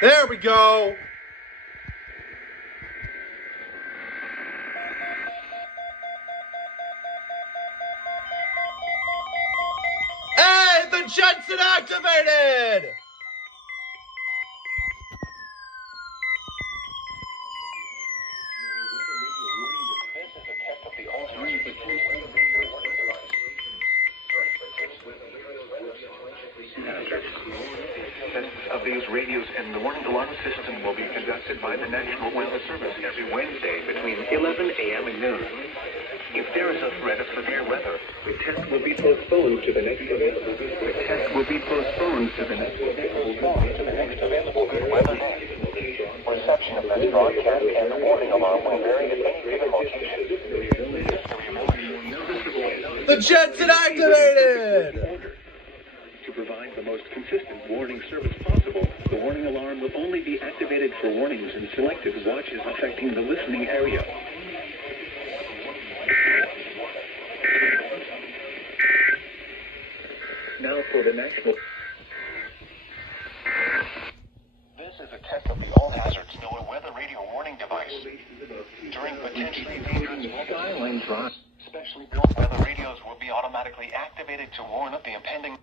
There we go. Hey, the Jensen activated! Tests of these radios and the warning alarm system will be conducted by the National Weather Service every Wednesday between 11 a.m. and noon. If there is a threat of severe weather, the test will be postponed to the next available. The test will be postponed to the next available good weather day. Reception of this broadcast and the warning alarm will vary at any given location. The Jensen activated! To provide the most consistent warning service possible, the warning alarm will only be activated for warnings in selected watches affecting the listening area. Now for the national. This is a test of the All Hazards NOAA weather radio warning device. During potentially dangerous skyline drive, specially built weather radios will be automatically activated to warn of the impending